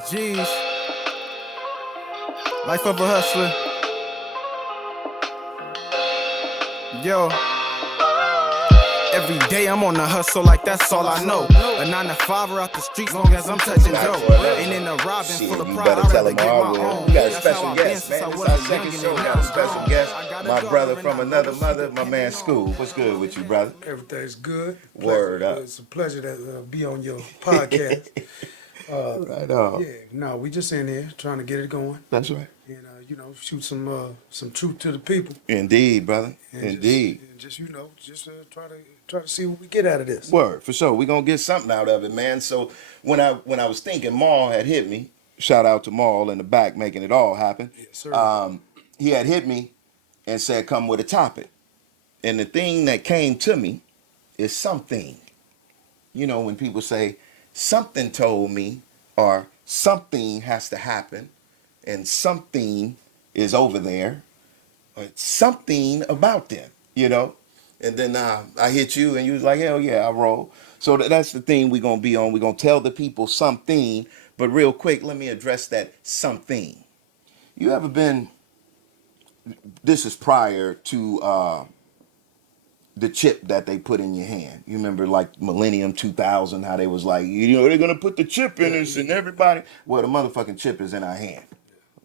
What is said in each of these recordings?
Jeez, life of a hustler. Yo, every day I'm on the hustle like that's all I know. A 9 to 5 out the streets long as I'm touching dough. Ain't in a robbing full of pride, I'd rather get my own. We got a That's special how I've been guest, since man. I This was our a second youngin' show. and We now got a I'm special grown. guest, I got a my daughter brother and from I another know she mother, my depend man on. Scuba. What's good with you, brother? Everything's good. Word up. It's a pleasure to be on your podcast. Right on. Yeah, no, we just in here trying to get it going That's right. and shoot some truth to the people Indeed, brother. and Indeed. just try to see what we get out of this. Word, for sure. We're gonna get something out of it, man. So when I was thinking Maul had hit me, shout out to Maul in the back making it all happen. Yes, sir. He had hit me and said, come with a topic. And the thing that came to me is something. You know, when people say, something told me, or something has to happen, and something is over there, or something about them, you know? And then I hit you, and you was like, hell yeah, I roll. So that's the thing we're going to be on. We're going to tell the people something, but real quick, let me address that something. You ever been, this is prior to the chip that they put in your hand. You remember like Millennium 2000, how they was like, you know, they're going to put the chip in us and everybody. Well, the motherfucking chip is in our hand.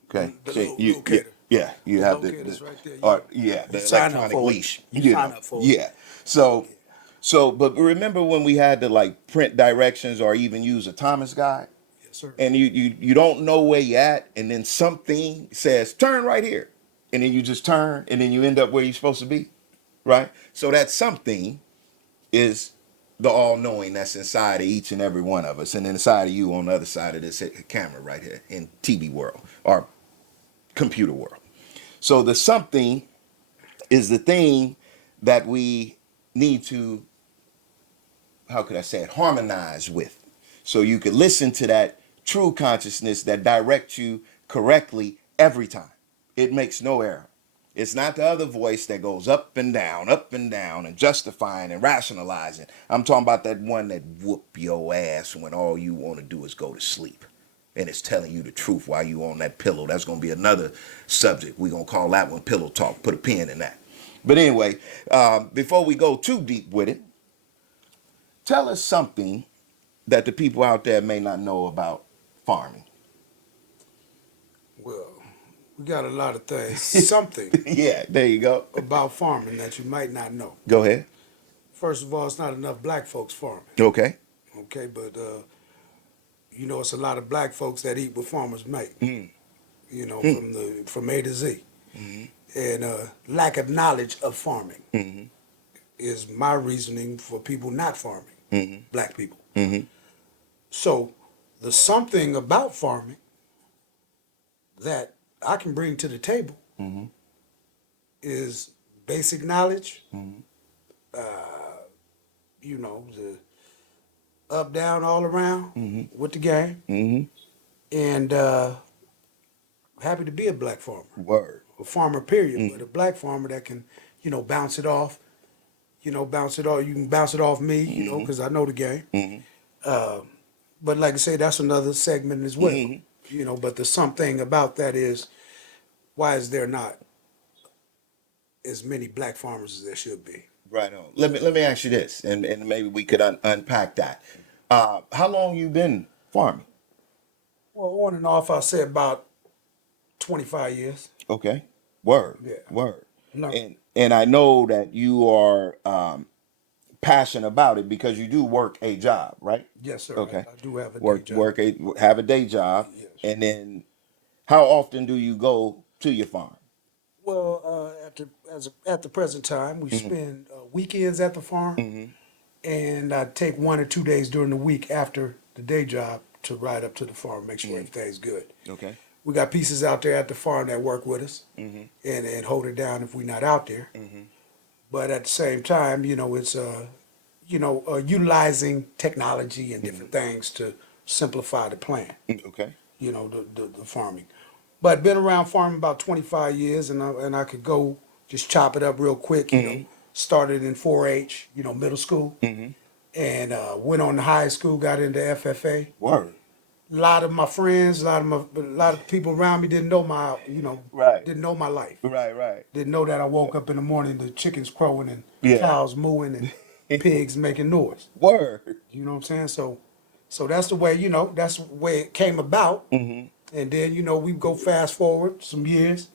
Okay. The So locator. you The have locator's right there. or the You sign up electronic for it. leash. You sign know. up for it. Yeah. But remember when we had to like print directions or even use a Thomas guide, Yes, sir. and you don't know where you at, and then something says turn right here, and then you just turn, and then you end up where you're supposed to be, right? So that something is the all-knowing that's inside of each and every one of us, and inside of you on the other side of this camera right here in TV world or computer world. So the something is the thing that we need to, how could I say it, harmonize with. So you could listen to that true consciousness that directs you correctly every time. It makes no error. It's not the other voice that goes up and down, and justifying and rationalizing. I'm talking about that one that whoop your ass when all you want to do is go to sleep. And it's telling you the truth while you on that pillow. That's going to be another subject. We're going to call that one pillow talk. Put a pin in that. But anyway, before we go too deep with it, tell us something that the people out there may not know about farming. Well, we got a lot of things. Something Yeah, there you go. about farming that you might not know. Go ahead. First of all, it's not enough black folks farming. Okay. Okay, but it's a lot of black folks that eat what farmers make. Mm. From A to Z. Mm-hmm. And lack of knowledge of farming Mm-hmm. is my reasoning for people not farming, Mm-hmm. black people. Mm-hmm. So the something about farming that I can bring to the table Mm-hmm. is basic knowledge, Mm-hmm. the up, down, all around Mm-hmm. with the game, Mm-hmm. and happy to be a black farmer. Word. A farmer, period, Mm. but a black farmer that can, bounce it off. Bounce it off. You can bounce it off me, Mm-hmm. because I know the game. Mm-hmm. But like I say, that's another segment as well. Mm-hmm. But the something about that is, why is there not as many black farmers as there should be? Right on. Let me ask you this, and maybe we could unpack that. How long you been farming? Well, on and off, I say about 25 years. Okay. Word. Yeah. Word. No. And I know that you are passionate about it because you do work a job, right? Yes, sir. Okay. I do have a day job. Have a day job, Yes. and then how often do you go to your farm? Well, at the present time, we spend weekends at the farm, Mm-hmm. and I take 1 or 2 days during the week after the day job to ride up to the farm, make sure everything's good. Okay. We got pieces out there at the farm that work with us Mm-hmm. and hold it down if we're not out there. Mm-hmm. But at the same time, it's utilizing technology and different things to simplify the plan. Okay. The farming. But been around farming about 25 years, and I could go just chop it up real quick. Started in 4-H, middle school, Mm-hmm. and went on to high school, got into FFA, Word. A lot of my friends, a lot of people around me didn't know Right. didn't know my life. Right. Right. Didn't know that I woke up in the morning, the chickens crowing and Yeah. cows mooing and pigs making noise. Word. You know what I'm saying? So that's the way, that's the way it came about. Mm-hmm. And then, we go fast forward some years.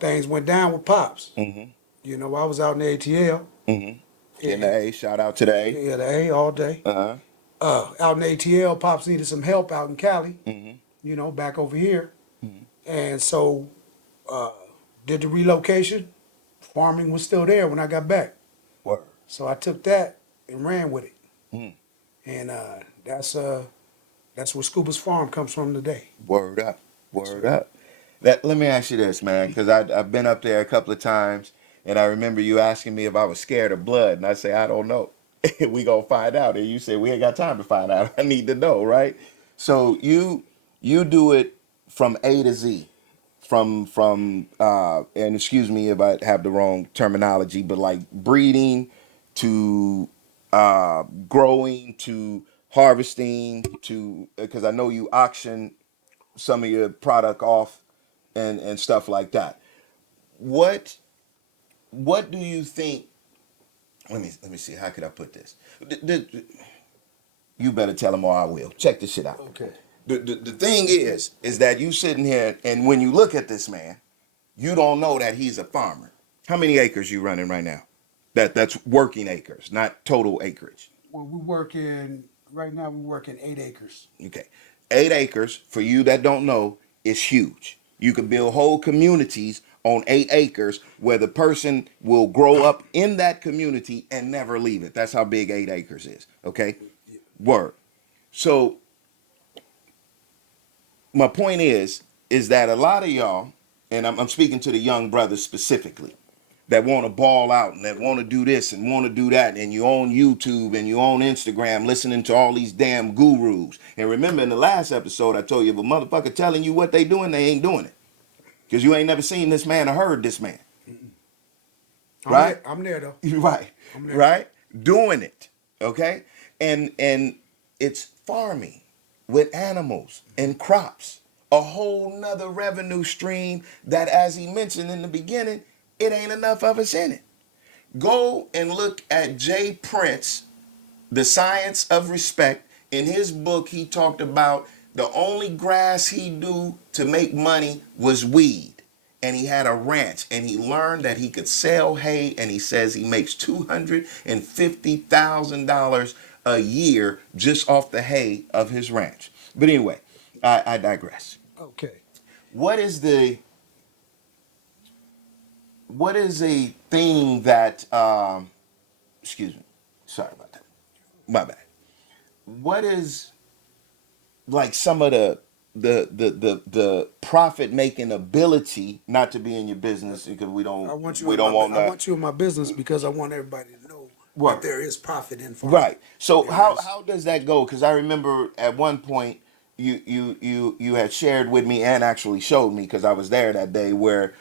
Things went down with Pops. Mm-hmm. I was out in the ATL. Mm-hmm. In the And, A, shout out to the A. yeah, the A all day. Uh-huh. Out in the ATL, Pops needed some help out in Cali, Mm-hmm. back over here. Mm-hmm. And so did the relocation. Farming was still there when I got back. Word. So I took that and ran with it. Mm. And that's where Scuba's farm comes from today. Word up. Word up. Let me ask you this, man, because I've been up there a couple of times, and I remember you asking me if I was scared of blood, and I say I don't know. We gonna find out, and you said we ain't got time to find out. I need to know, right? So you do it from A to Z, and excuse me if I have the wrong terminology, but like breeding to growing to harvesting to, because I know you auction some of your product off and stuff like that. What what do you think? Let me see. How could I put this? You better tell them or I will. Check this shit out. Okay. The thing is that you sitting here and when you look at this man, you don't know that he's a farmer. How many acres you running right now? That's working acres, not total acreage. Well, right now we work in 8 acres. Okay. 8 acres, for you that don't know, is huge. You can build whole communities on 8 acres where the person will grow up in that community and never leave it. That's how big 8 acres is. Okay? Word. So my point is that a lot of y'all, and I'm speaking to the young brothers specifically, that want to ball out and that want to do this and want to do that, and you on YouTube and you on Instagram listening to all these damn gurus. And remember in the last episode I told you, if a motherfucker telling you what they doing, they ain't doing it. Because you ain't never seen this man or heard this man. Right? I'm there though. Right. I'm there. Right? Doing it. Okay? And it's farming with animals and crops. A whole nother revenue stream that, as he mentioned in the beginning, it ain't enough of us in it. Go and look at Jay Prince, The Science of Respect. In his book, he talked about the only grass he do to make money was weed. And he had a ranch and he learned that he could sell hay, and he says he makes $250,000 a year just off the hay of his ranch. But anyway, I digress. Okay. What is a thing that excuse me, sorry about that, my bad. What is like some of the profit making ability, not to be in your business because we don't want I that. want you in my business because I want everybody to know Right. that there is profit in farming. Right. So There how is. how does that go? Because I remember at one point you had shared with me and actually showed me, because I was there that day, where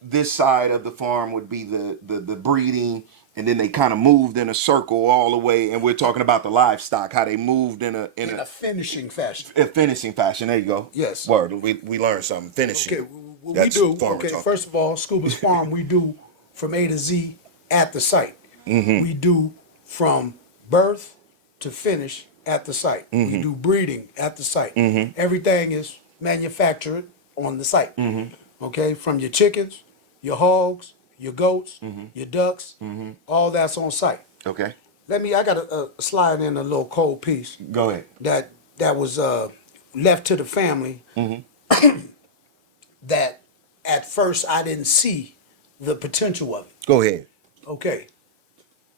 this side of the farm would be the breeding, and then they kind of moved in a circle all the way, and we're talking about the livestock, how they moved in In a finishing fashion. a finishing fashion. There you go. Yes. Word. We learned something. Finishing. Okay, what That's we do, farmer okay, talk. first of all, Scuba's Farm, we do from A to Z at the site. Mm-hmm. We do from birth to finish at the site. Mm-hmm. We do breeding at the site. Mm-hmm. Everything is manufactured on the site. Mm-hmm. Okay, from your chickens, your hogs, your goats, Mm-hmm. your ducks, Mm-hmm. all that's on site. Okay. I got a slide in a little cold piece Go ahead. that was left to the family Mm-hmm. that at first I didn't see the potential of it. Go ahead. Okay.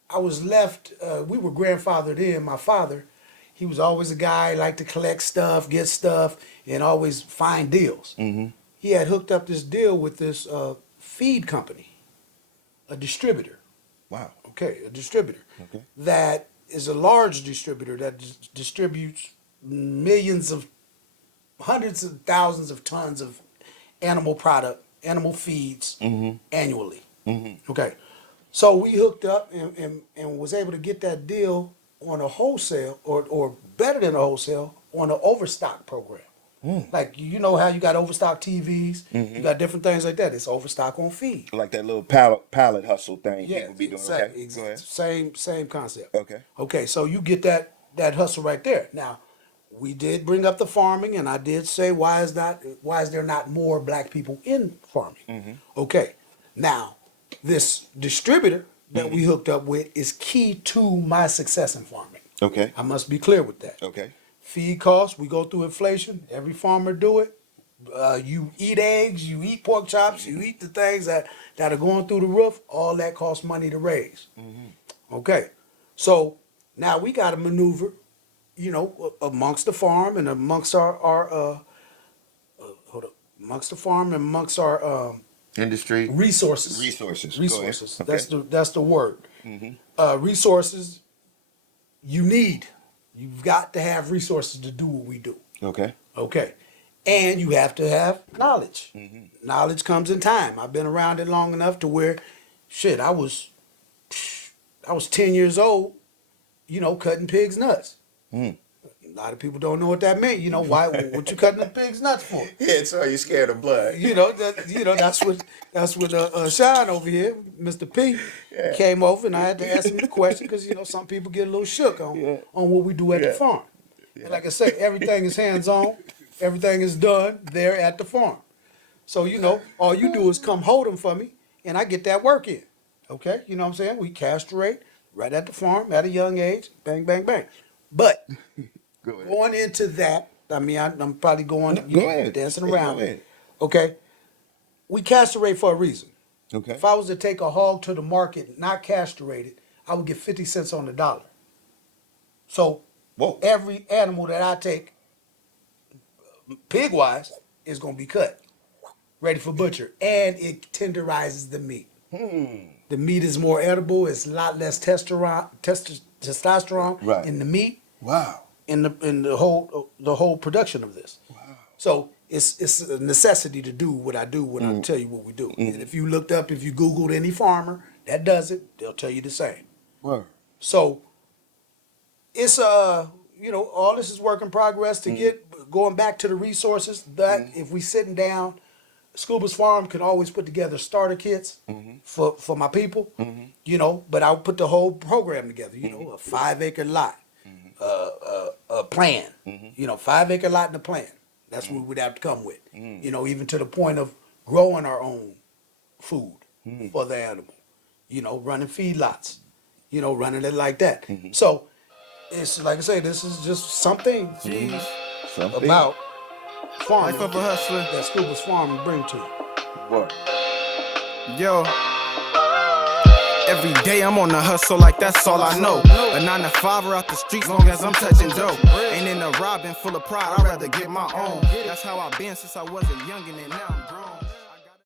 I was left, we were grandfathered in. My father, he was always a guy, liked to collect stuff, get stuff, and always find deals. Mm-hmm. He had hooked up this deal with this feed company, a distributor. Wow. Okay, a distributor. Okay. That is a large distributor that distributes hundreds of thousands of tons of animal feeds Mm-hmm. annually. Mm-hmm. Okay. So we hooked up and was able to get that deal on a wholesale or better than a wholesale on an overstock program. Like, you know how you got overstock TVs, you got different things like that. It's overstock on feed. Like that little pallet hustle thing Yeah, people be doing. Okay, go ahead. same concept. Okay. Okay, so you get that hustle right there. Now, we did bring up the farming, and I did say why is there not more black people in farming? Okay, now this distributor that we hooked up with is key to my success in farming. Okay. I must be clear with that. Okay. Feed costs, we go through inflation. Every farmer do it. You eat eggs, you eat pork chops, you eat the things that are going through the roof. All that costs money to raise. Okay, so now we got to maneuver, you know, amongst the farm and amongst our amongst the farm and amongst our Industry. resources. Resources. Go Resources. ahead. That's the word. Resources. You've got to have resources to do what we do. Okay. Okay. And you have to have knowledge. Knowledge comes in time. I've been around it long enough to where, shit, I was 10 years old, you know, cutting pigs' nuts. A lot of people don't know what that meant. You know, why? What you cutting the pig's nuts for? Yeah, so you scared of blood. You know, that's what Shawn over here, Mr. P, came over, and I had to ask him the question because, you know, some people get a little shook on what we do at the farm. And like I say, everything is hands-on. Everything is done there at the farm. So, you know, all you do is come hold them for me, and I get that work in. Okay? You know what I'm saying? We castrate right at the farm at a young age. Bang, bang, bang. But going into that, I mean, I'm probably going, dancing around. Go ahead. Okay? We castrate for a reason. Okay. If I was to take a hog to the market not castrated, I would get 50 cents on the dollar. So every animal that I take, pig-wise, is going to be cut, ready for butcher, and it tenderizes the meat. The meat is more edible. It's a lot less testosterone in the meat. Wow. In the whole production of this. Wow. So it's a necessity to do what I do when I tell you what we do. And if you Googled any farmer that does it, they'll tell you the same. Wow. So it's you know, all this is work in progress to get going back to the resources that if we sitting down, Scuba's Farm can always put together starter kits for my people, you know, but I'll put the whole program together, you know, a 5-acre lot, a plan, you know, 5-acre lot and a plan. That's what we'd have to come with, you know, even to the point of growing our own food for the animal, you know, running feedlots, you know, running it like that. So it's like I say, this is just something about farming. Life of a hustler. That Scuba's Farm will bring to you. What? Yo. Every day I'm on the hustle like that's all I know. A 9 to 5er out the streets long as I'm touching dough. Ain't in a robbing full of pride, I'd rather get my own. That's how I've been since I was a youngin' and now I'm grown.